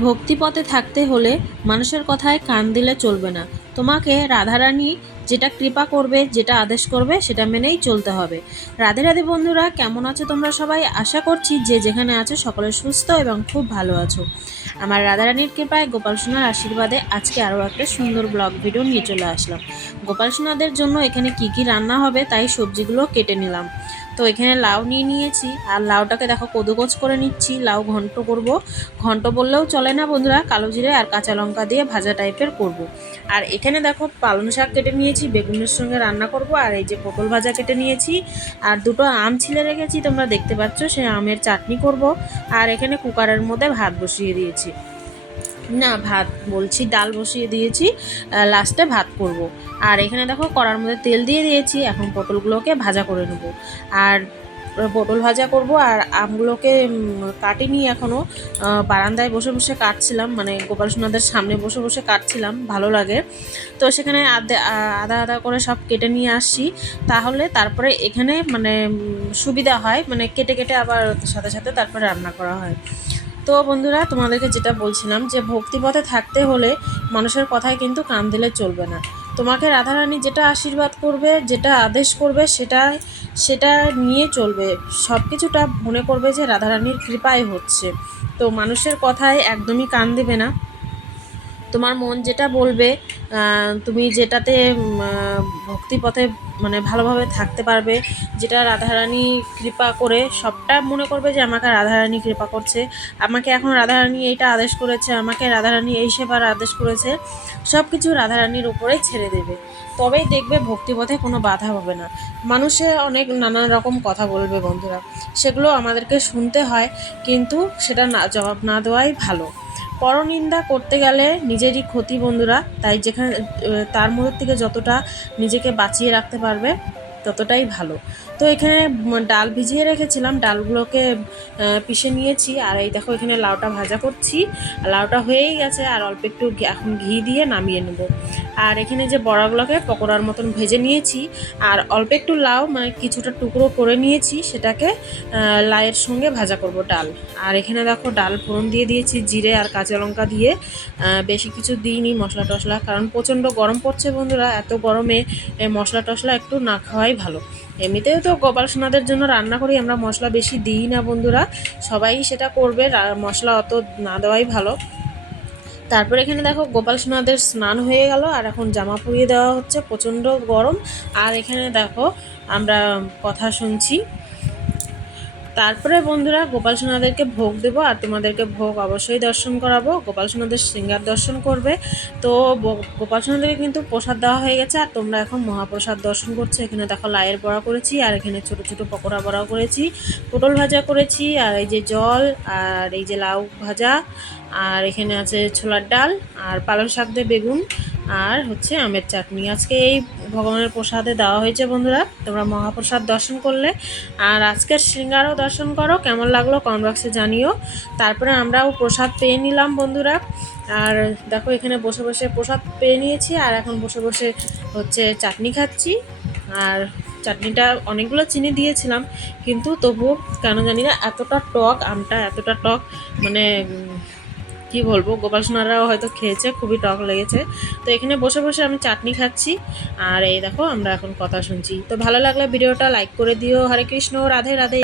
ভক্তিপথে থাকতে হলে মানুষের কথায় কান দিলে চলবে না। তোমাকে রাধারানী যেটা কৃপা করবে, যেটা আদেশ করবে, সেটা মেনেই চলতে হবে। রাধে রাধে বন্ধুরা, কেমন আছো তোমরা সবাই? আশা করছি যে যেখানে আছো সকলে সুস্থ এবং খুব ভালো আছো। আমার রাধারানীর কৃপায় গোপাল সোনার আশীর্বাদে আজকে আরও একটা সুন্দর ব্লগ ভিডিও নিয়ে চলে আসলাম। গোপাল সোনাদের জন্য এখানে কি কি রান্না হবে তাই সবজিগুলো কেটে নিলাম। তো এখানে লাউ নিয়ে নিয়েছি, আর লাউটাকে দেখো কদুকোচ করে নিচ্ছি, লাউ ঘন্ট করব। ঘন্ট বললেও চলে না বন্ধুরা, কালো জিরে আর কাঁচা লঙ্কা দিয়ে ভাজা টাইপের করব। আর এখানে দেখো পালং শাক কেটে নিয়েছি বেগুনের সঙ্গে রান্না করব, আর এই যে পটল ভাজা কেটে নিয়েছি, আর দুটো আম ছিলে রেখেছি, তোমরা দেখতে পাচ্ছ সে আমের চাটনি করব, আর এখানে কুকারের মধ্যে ভাত বসিয়ে দিয়েছি না, ভাত বলছি ডাল বসিয়ে দিয়েছি লাস্টে ভাত করব। আর এখানে দেখো কড়ার মধ্যে তেল দিয়ে দিয়েছি, এখন পটলগুলোকে ভাজা করে নেব আর পটল ভাজা করব আর আমগুলোকে কাটিনি এখনও বারান্দায় বসে বসে কাটছিলাম মানে গোপাল সোনাদের সামনে বসে বসে কাটছিলাম, ভালো লাগে। তো সেখানে আদা আদা করে সব কেটে নিয়ে আসছি। তাহলে তারপরে এখানে মানে সুবিধা হয় মানে কেটে কেটে আবার সাথে সাথে তারপরে রান্না করা হয়। তো বন্ধুরা, তোমাদেরকে যেটা বলছিলাম যে ভক্তিপথে থাকতে হলে মানুষের কথায় কিন্তু কান দিলে চলবে না। তোমাকে রাধারানী যেটা আশীর্বাদ করবে, যেটা আদেশ করবে, সেটা সেটা নিয়ে চলবে। সব কিছুটা মনে করবে যে রাধারানীর কৃপায় হচ্ছে। তো মানুষের কথায় একদমই কান দেবে না। তোমার মন যেটা বলবে তুমি যেটাতে ভক্তিপথে মানে ভালোভাবে থাকতে পারবে, যেটা রাধারানী কৃপা করে, সবটা মনে করবে যে আমাকে রাধারানী কৃপা করছে। আমাকে এখন রাধারানী এইটা আদেশ করেছে, আমাকে রাধারানী এই সেবার আদেশ করেছে সব কিছু রাধারানীর উপরেই ছেড়ে দেবে। তবেই দেখবে ভক্তিপথে কোনো বাধা হবে না। মানুষে অনেক নানান রকম কথা বলবে বন্ধুরা। সেগুলো আমাদেরকে শুনতে হয়, কিন্তু সেটা না, জবাব না দেওয়াই ভালো। পরনিন্দা করতে গেলে নিজেরই ক্ষতি বন্ধুরা। তাই যেখানে তার মধ্যে থেকে যতটা নিজেকে বাঁচিয়ে রাখতে পারবে, ততটাই ভালো। তো এখানে ডাল ভিজিয়ে রেখেছিলাম ডালগুলোকে পিষে নিয়েছি। আর এই দেখো এখানে লাউটা ভাজা করছি। লাউটা হয়েই গেছে আর অল্প একটু এখন ঘি দিয়ে নামিয়ে নেব। আর এখানে যে বড়াগুলোকে পকোড়ার মতন ভেজে নিয়েছি আর অল্প একটু লাউ মানে কিছুটা টুকরো করে নিয়েছি সেটাকে আহ, লাউয়ের সঙ্গে ভাজা করব ডাল। আর এখানে দেখো ডাল ফোড়ন দিয়ে দিয়েছি জিরে আর কাঁচা লঙ্কা দিয়ে। বেশি কিছু দিইনি মশলা টশলা কারণ প্রচণ্ড গরম পড়ছে বন্ধুরা এত গরমে মশলা টশলা একটু না খাওয়াই ভালো। এমনিতেও তো গোপাল সোনাদের জন্য রান্না করি আমরা মশলা বেশি দিই না বন্ধুরা। সবাই সেটা করবে মশলা অত না দেওয়াই ভালো। তারপর এখানে দেখো গোপাল সোনাদের স্নান হয়ে গেল, আর এখন জামা পরিয়ে দেওয়া হচ্ছে প্রচণ্ড গরম। আর এখানে দেখো আমরা কথা শুনছি। তারপরে বন্ধুরা গোপাল সোনাদেরকে ভোগ দেবো আর তোমাদেরকে ভোগ অবশ্যই দর্শন করাবো। গোপাল সোনাদের শৃঙ্গার দর্শন করবে। তো গোপাল সোনাদেরকে কিন্তু প্রসাদ দেওয়া হয়ে গেছে আর তোমরা এখন মহাপ্রসাদ দর্শন করছ। এখানে দেখো লায়ের বড়া করেছি আর এখানে ছোট ছোট পকোড়া বড়াও করেছি, পটল ভাজা করেছি আর এই যে জল আর এই যে লাউ ভাজা আর এখানে আছে ছোলার ডাল আর পালং শাক দিয়ে বেগুন। আর হচ্ছে আমের চাটনি। আজকে এই ভগবানের প্রসাদে দেওয়া হয়েছে বন্ধুরা, তোমরা মহাপ্রসাদ দর্শন করলে। আর আজকের শৃঙ্গারও দর্শন করো, কেমন লাগল কমেন্ট বক্সে জানিও। তারপরে আমরাও প্রসাদ পেয়ে নিলাম বন্ধুরা। আর দেখো এখানে বসে বসে প্রসাদ পেয়ে নিয়েছি, আর এখন বসে বসে হচ্ছে চাটনি খাচ্ছি। আর চাটনিটা অনেকগুলো চিনি দিয়েছিলাম, কিন্তু তবুও কেন জানি না এতটা টক, আমটা এতটা টক মানে কি বলব, গোপাল সোনারাও হয়তো খেয়েছে, খুবই টক লেগেছে। তো এখানে বসে বসে আমি চাটনি খাচ্ছি। আর এই দেখো, আমরা এখন কথা শুনছি। তো ভালো লাগলে ভিডিওটা লাইক করে দিও। হরে কৃষ্ণ, রাধে রাধে।